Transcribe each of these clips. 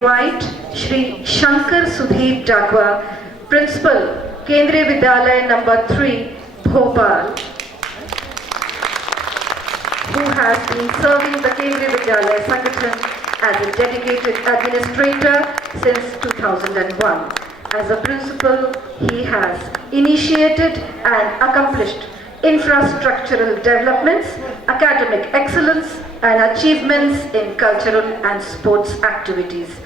Invite Shri Shankar Sudhir Dakwa, Principal, Kendriya Vidyalaya number 3, Bhopal, who has been serving the Kendriya Vidyalaya Sangathan as a dedicated administrator since 2001. As a principal, he has initiated and accomplished infrastructural developments, academic excellence, and achievements in cultural and sports activities.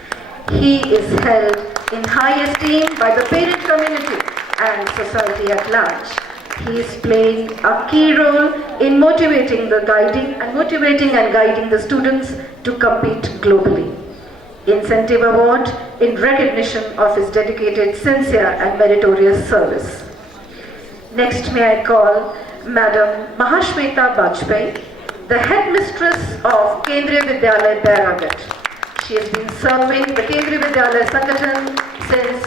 He is held in high esteem by the parent community and society at large. He is playing a key role in motivating and guiding the students to compete globally. Incentive Award in recognition of his dedicated, sincere and meritorious service. Next, may I call Madam Mahashweta Bajpai, the headmistress of Kendriya Vidyalaya, Bairagat. She has been serving the Kendriya Vidyalaya Sangathan since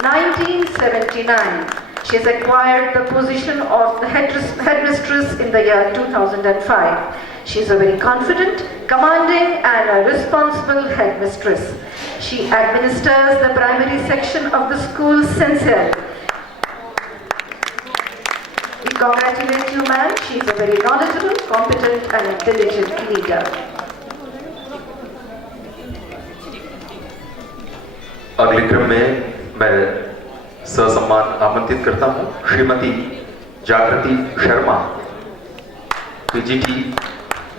1979. She has acquired the position of the headmistress in the year 2005. She is a very confident, commanding and a responsible headmistress. She administers the primary section of the school sincerely. We congratulate you, ma'am. She is a very knowledgeable, competent and a diligent leader. अगले क्रम में मैं ससम्मान आमंत्रित करता हूं श्रीमती जागृति Sharma, PGT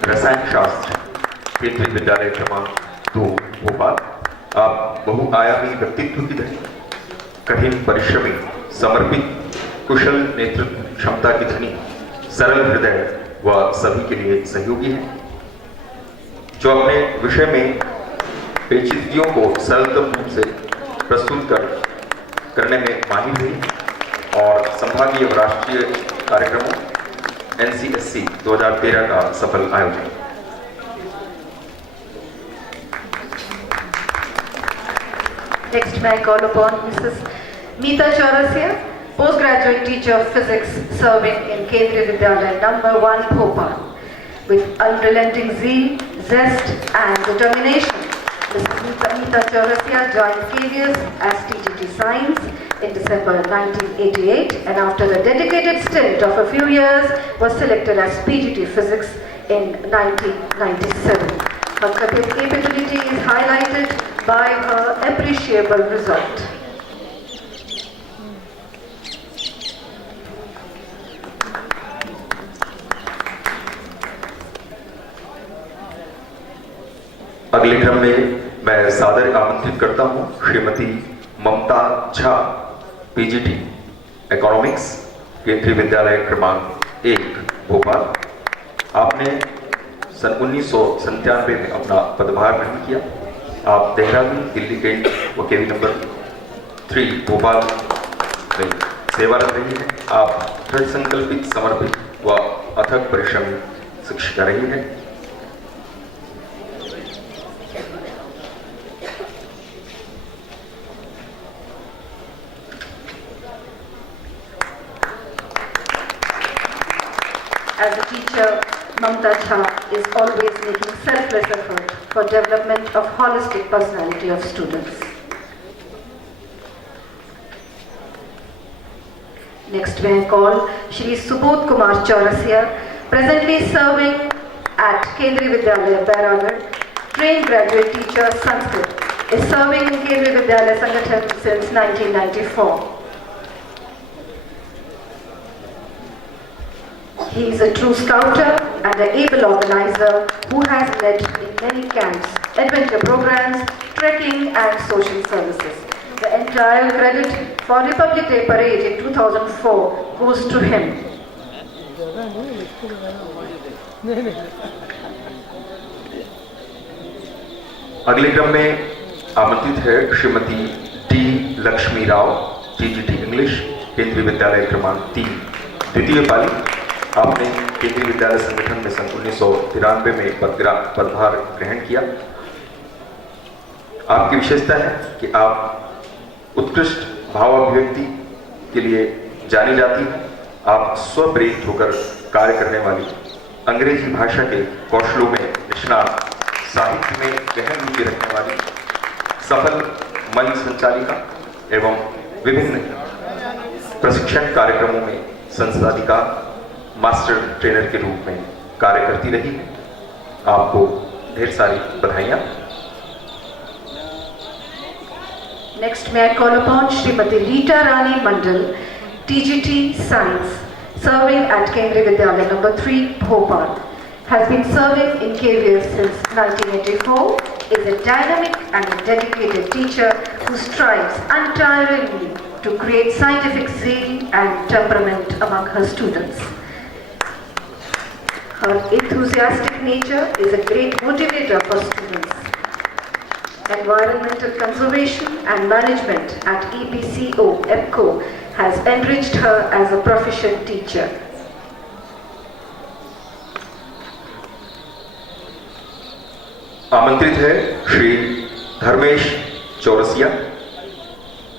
रसायन शास्त्र, केंद्रीय विद्यालय क्रमांक 2, भोपाल। आप बहुआयामी व्यक्तित्व की धनी, कठिन परिश्रमी, समर्पित, कुशल नेतृत्व क्षमता की धनी, सरल हृदय व सभी के लिए सहयोगी हैं, जो अपने विषय में पेचीदगियों को सरलतम रूप से प्रस्तुत करने में माहिर हुई और संभागीय व राष्ट्रीय कार्यक्रमों NCSC 2013 का सफल आयोजन। Next, may I call upon Mrs. Meeta Chaurasia, postgraduate teacher of physics, serving in Kendriya Vidyalaya number 1, Bhopal. With unrelenting zeal, zest and determination, Mrs. Meeta Chaurasia joined KVS as TGT Science in December 1988 and after a dedicated stint of a few years was selected as PGT Physics in 1997. Her capability is highlighted by her appreciable result. अगले क्रम में मैं सादर आमंत्रित करता हूं श्रीमती ममता Jha, PGT economics, केंद्रीय विद्यालय क्रमांक 1, भोपाल। आपने सन 1997 में अपना पदभार ग्रहण किया। आप देहरादून, दिल्ली कैंट व केवी नंबर 3, भोपाल में सेवारत रही हैं। आप दृढ़ संकल्पित, समर्पित व अथक परिश्रमी शिक्षिका रही हैं। As a teacher, Mamta Jha is always making selfless effort for development of holistic personality of students. Next, may I call Shri Subodh Kumar Chaurasia, presently serving at Kendriya Vidyalaya, Bairagat, trained graduate teacher Sanskrit, is serving in Kendriya Vidyalaya Sangathan since 1994. He is a true scouter and an able organizer who has led in many camps, adventure programs, trekking and social services. The entire credit for Republic Day Parade in 2004 goes to him. अगले क्रम में आमंत्रित है Shrimati D Lakshmi Rao, TGT English, केंद्रीय विद्यालय क्रमांक 3, द्वितीय पाली। आपने केंद्रीय विद्यालय संगठन में सन 1993 में पदभार ग्रहण किया। आपकी विशेषता है कि आप उत्कृष्ट भावाभिव्यक्ति के लिए जानी जाती हैं। आप स्वप्रेरित होकर कार्य करने वाली, अंग्रेजी भाषा के कौशलों में निष्णात, साहित्य में गहन रुचि रखने वाली, सफल मंच संचालिका एवं विभिन्न प्रशिक्षण कार्यक्रमों में संस्थाधिका मास्टर ट्रेनर के रूप में कार्य करती रही है। आपको ढेर सारी बधाइयाँ। Next, may I call upon Srimati Rita Rani Mandal, TGT Science, serving at Kendriya Vidyalaya number 3, Bhopal. Has been serving in KVS since 1984, is a dynamic and a dedicated teacher who strives untiringly to create scientific zeal and temperament among her students. Her enthusiastic nature is a great motivator for students. Environmental conservation and management at EPCO, EPCO has enriched her as a proficient teacher. आमंत्रित है श्री धर्मेश चौरसिया,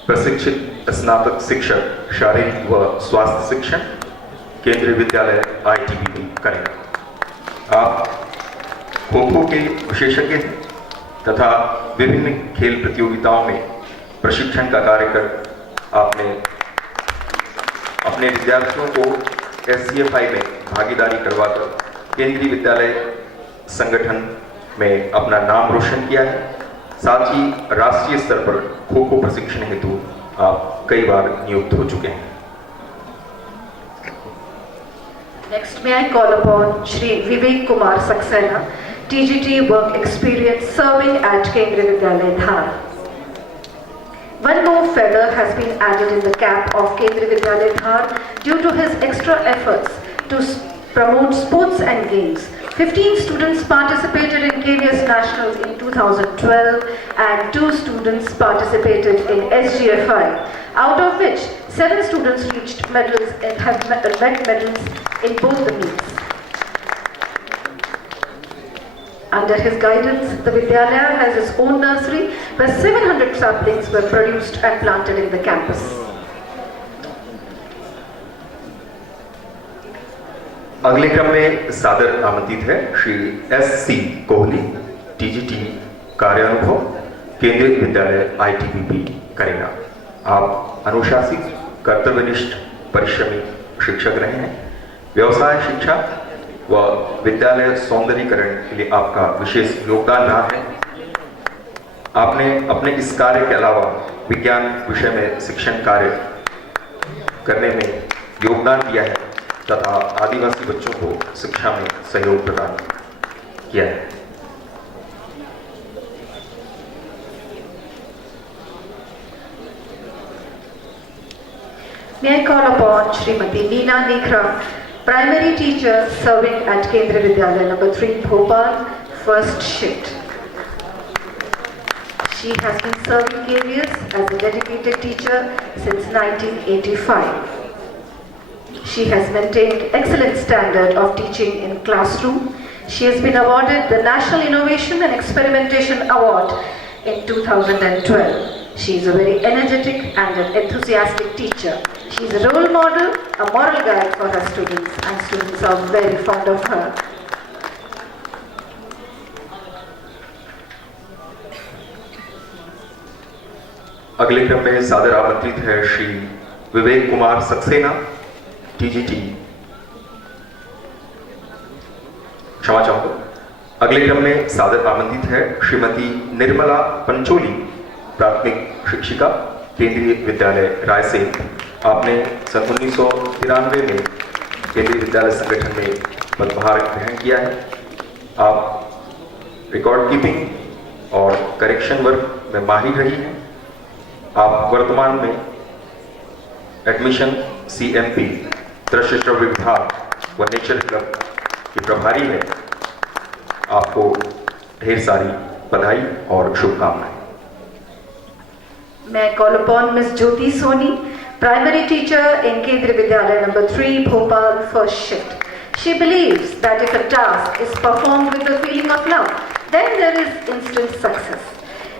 प्रशिक्षित स्नातक शिक्षक शारीरिक व स्वास्थ्य शिक्षण, केंद्रीय विद्यालय ITBP करेंगे। आप खो-खो के विशेषज्ञ हैं तथा विभिन्न खेल प्रतियोगिताओं में प्रशिक्षण का कार्य कर आपने अपने विद्यार्थियों को SCFI में भागीदारी करवाकर केंद्रीय विद्यालय संगठन में अपना नाम रोशन किया है। साथ ही राष्ट्रीय स्तर पर खो-खो प्रशिक्षण हेतु आप कई बार नियुक्त हो चुके हैं। Next, may I call upon Shri Vivek Kumar Saxena, TGT work experience serving at Kendriya Vidyalaya Dhar. One more feather has been added in the cap of Kendriya Vidyalaya Dhar due to his extra efforts to promote sports and games. 15 students participated in KVS Nationals in 2012 and 2 students participated in SGFI, out of which 7 students reached medals and have met medals in both the meets. Under his guidance, the Vidyalaya has its own nursery where 700 saplings were produced and planted in the campus. अगले क्रम में सादर आमंत्रित है Shri SC Kohli, TGT कार्यानुभव, केंद्रीय विद्यालय ITBP करेगा। आप अनुशासित, कर्तव्यनिष्ठ, परिश्रमी शिक्षक रहे हैं। व्यवसाय शिक्षा व विद्यालय सौंदर्यीकरण के लिए आपका विशेष योगदान रहा है। आपने अपने इस कार्य के अलावा विज्ञान विषय में शिक्षण कार्य करने में योगदान दिया है तथा आदिवासी बच्चों को शिक्षा में सहयोग प्रदान किया है। May I call upon Srimati Neena Nikra, primary teacher serving at Kendriya Vidyalaya number 3, Bhopal, first shift. She has been serving KVS as a dedicated teacher since 1985. She has maintained excellent standard of teaching in classroom. She has been awarded the National Innovation and Experimentation Award in 2012. She is a very energetic and an enthusiastic teacher. She is a role model, a moral guide for her students, and students are very fond of her. अगले क्रम में सादर आमंत्रित है Shri Vivek Kumar Saxena, TGT। क्षमा चाहूंगा। अगले क्रम में सादर आमंत्रित है श्रीमती निर्मला पंचोली, प्राथमिक शिक्षिका, केंद्रीय विद्यालय रायसेन। आपने सन 1993 में केंद्रीय विद्यालय संगठन में पदभार ग्रहण किया है। आप रिकॉर्ड कीपिंग और करेक्शन वर्क में माहिर रही हैं। आप वर्तमान में एडमिशन CMP दृश्य श्रव्य विभाग व नेचर क्लब की प्रभारी है। आपको ढेर सारी बधाई और शुभकामनाएं। May I call upon Ms. Jyoti Soni, primary teacher in Kendriya Vidyalaya number 3, Bhopal, first shift. She believes that if a task is performed with a feeling of love, then there is instant success.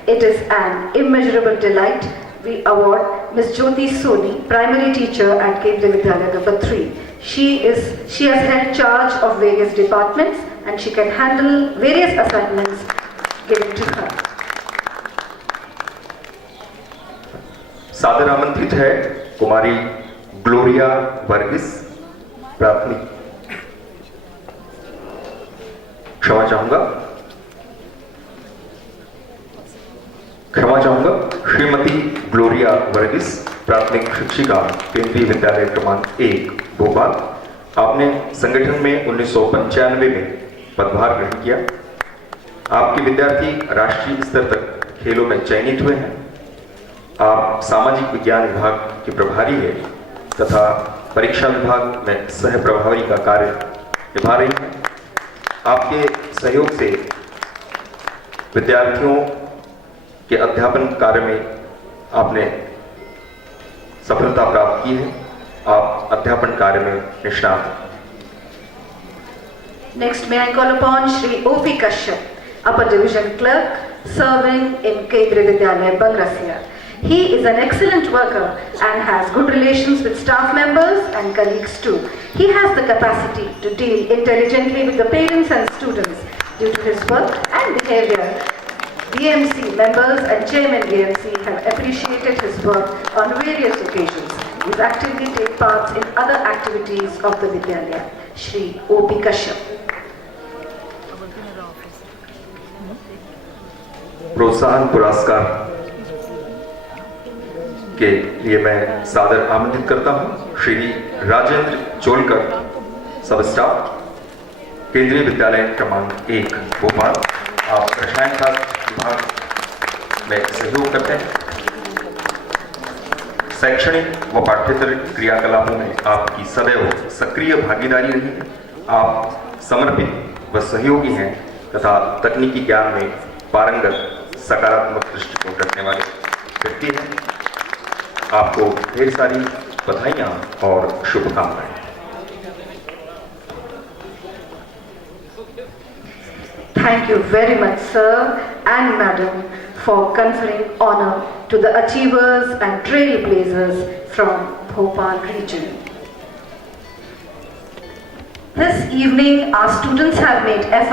It is an immeasurable delight. We award Ms. Jyoti Soni, primary teacher at Kendriya Vidyalaya number 3. She has held charge of various departments and she can handle various assignments given to her. सादर आमंत्रित है कुमारी Gloria Varghese, प्राथमिक, क्षमा चाहूंगा, Shrimati Gloria Varghese, प्राथमिक शिक्षिका, केंद्रीय विद्यालय क्रमांक 1, भोपाल। आपने संगठन में 1995 में पदभार ग्रहण किया। आपके विद्यार्थी राष्ट्रीय स्तर तक खेलों में चयनित हुए हैं। आप सामाजिक विज्ञान विभाग के प्रभारी हैं तथा परीक्षा विभाग में सह प्रभारी का कार्य निभा रही हैं। आपके सहयोग से विद्यार्थियों के अध्यापन कार्य में आपने सफलता प्राप्त की है। आप अध्यापन कार्य में निष्णात हैं। Next, may I call upon Shri O.P. Kashyap, Upper Division Clerk, serving in Kendriya Vidyalaya, Bangrasia. He is an excellent worker and has good relations with staff members and colleagues too. He has the capacity to deal intelligently with the parents and students. Due to his work and behavior, BMC members and Chairman BMC have appreciated his work on various occasions. He actively takes part in other activities of the Vidyalaya. Shri O.P. Kashyap. प्रोत्साहन पुरस्कार के लिए मैं सादर आमंत्रित करता हूं श्री राजेंद्र चोलकर, सब स्टाफ, केंद्रीय विद्यालय क्रमांक 1, भोपाल। आप रसायन शास्त्र विभाग में सहयोग करते हैं। शैक्षणिक व पाठ्येतर क्रियाकलापों में आपकी सदैव सक्रिय भागीदारी रही है। आप समर्पित व सहयोगी हैं तथा तकनीकी ज्ञान में पारंगत, सकारात्मक दृष्टिकोण रखने वाले व्यक्ति हैं। आपको ढेर सारी बधाइयां और शुभकामनाएं। Thank you very much, sir and madam, for conferring honor to the achievers and trailblazers from Bhopal region. This evening, our students have made efforts